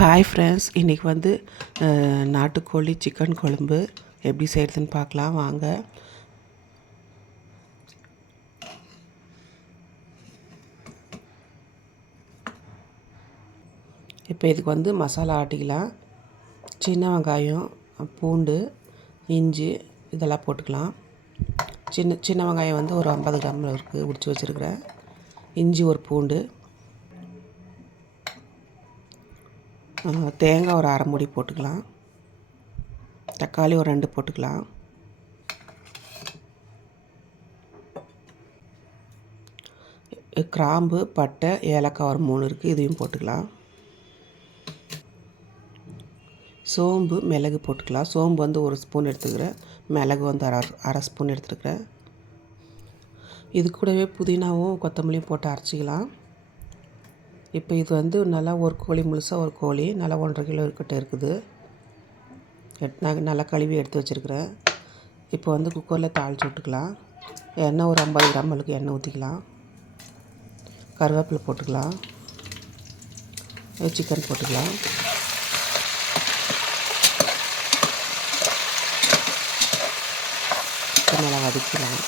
Hi friends இன்றைக்கி வந்து நாட்டுக்கோழி சிக்கன் குழம்பு எப்படி செய்கிறதுன்னு பார்க்கலாம். வாங்க. இப்போ இதுக்கு வந்து மசாலா ஆட்டிக்கலாம். சின்ன வெங்காயம் பூண்டு இஞ்சி இதெல்லாம் போட்டுக்கலாம். சின்ன சின்ன வெங்காயம் வந்து ஒரு ஐம்பது கிராம் இருக்குது உரித்து வச்சுருக்கிறேன். இஞ்சி ஒரு பூண்டு. தேங்காய் ஒரு அரை மூடி போட்டுக்கலாம். தக்காளி ஒரு ரெண்டு போட்டுக்கலாம். கிராம்பு பட்டை ஏலக்காய் ஒரு மூணு இருக்குது இதையும் போட்டுக்கலாம். சோம்பு மிளகு போட்டுக்கலாம். சோம்பு வந்து ஒரு ஸ்பூன் எடுத்துக்கிறேன். மிளகு வந்து அரை அரை ஸ்பூன் எடுத்துருக்கிறேன். இது கூடவே புதினாவும் கொத்தமல்லியும் போட்டு அரைச்சிக்கலாம். இப்போ இது வந்து நல்லா ஒரு கோழி முழுசாக ஒரு கோழி நல்லா ஒன்றரை கிலோ இருக்கட்ட இருக்குது. எட் நான் நல்லா கழுவி எடுத்து வச்சுருக்கிறேன். இப்போ வந்து குக்கரில் தாளித்து விட்டுக்கலாம். எண்ணெய் ஒரு ஐம்பது கிராம் அளவுக்கு எண்ணெய் ஊற்றிக்கலாம் கருவேப்பிலை போட்டுக்கலாம். சிக்கன் போட்டுக்கலாம். நல்லா வதக்கலாம்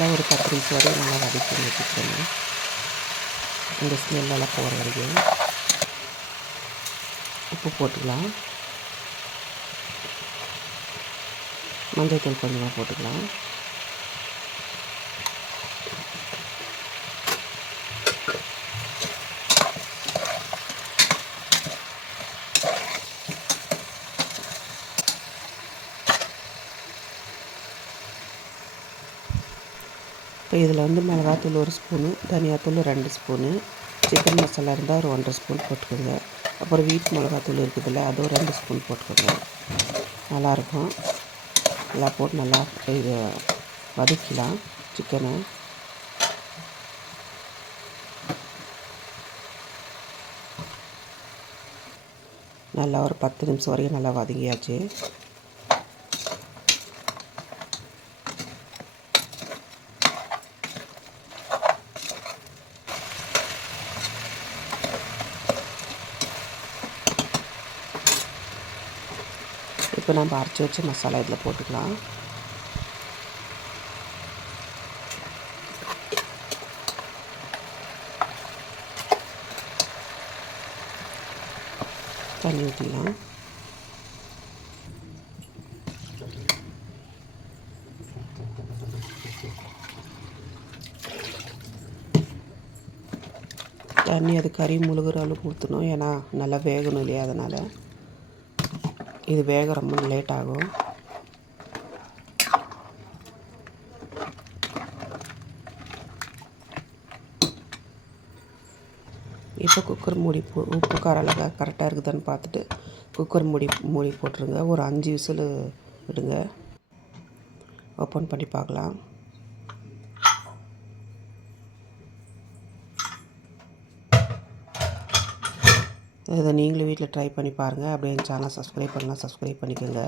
நல்லா ஒரு பத்து நிமிஷம் வரையும் நல்லா வதக்கி சிக்கன் இந்த ஸ்மெல்லாம் போகிற வரைக்கும் உப்பு போட்டுக்கலாம். மஞ்சள் தூள் கொஞ்சமாக போட்டுக்கலாம். இப்போ இதில் வந்து மிளகாத்தூள் ஒரு ஸ்பூனு தனியாத்தூள் ரெண்டு ஸ்பூனு சிக்கன் மசாலா இருந்தால் ஒரு ஒன்றரை ஸ்பூன் போட்டுக்கோங்க. அப்புறம் வீட்டு மிளகாத்தூள் இருக்குதுல்ல அது ஒரு ரெண்டு ஸ்பூன் போட்டுக்கோங்க. நல்லாயிருக்கும். எல்லாம் போட்டு நல்லா இது வதக்கலாம் சிக்கனை. நல்லா ஒரு பத்து நிமிஷம் வரைக்கும் நல்லா வதங்கியாச்சு. இப்போ நம்ம அரைச்சி வச்ச மசாலா இதில் போட்டுக்கலாம். தண்ணி ஊற்றிக்கலாம் தண்ணி அது கறி முழுகிற அளவுக்கு ஊற்றணும் ஏன்னா நல்லா வேகணும் இல்லையா அதனால். இது வேக ரொம்ப லேட் ஆகும். இப்போ குக்கர் மூடி போ உப்பு காரெல்லாம் கரெக்டாக இருக்குதான்னு பார்த்துட்டு குக்கர் மூடி மூடி போட்டுருங்க. ஒரு அஞ்சு விசில் விடுங்க. ஓப்பன் பண்ணி பார்க்கலாம். இதை நீங்களும் வீட்டில் ட்ரை பண்ணி பாருங்கள் அப்படியே சேனல் சப்ஸ்கிரைப் பண்ணலாம். சப்ஸ்கிரைப் பண்ணிக்கோங்க.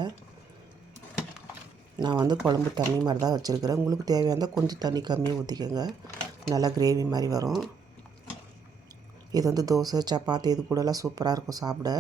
நான் வந்து குழம்பு தண்ணி மாதிரி தான் வச்சுருக்கிறேன். உங்களுக்கு தேவையானதால் கொஞ்சம் தண்ணி கம்மியாக ஊற்றிக்கோங்க நல்லா கிரேவி மாதிரி வரும். இது வந்து தோசை சப்பாத்தி இது கூடலாம் சூப்பராக இருக்கும் சாப்பிட.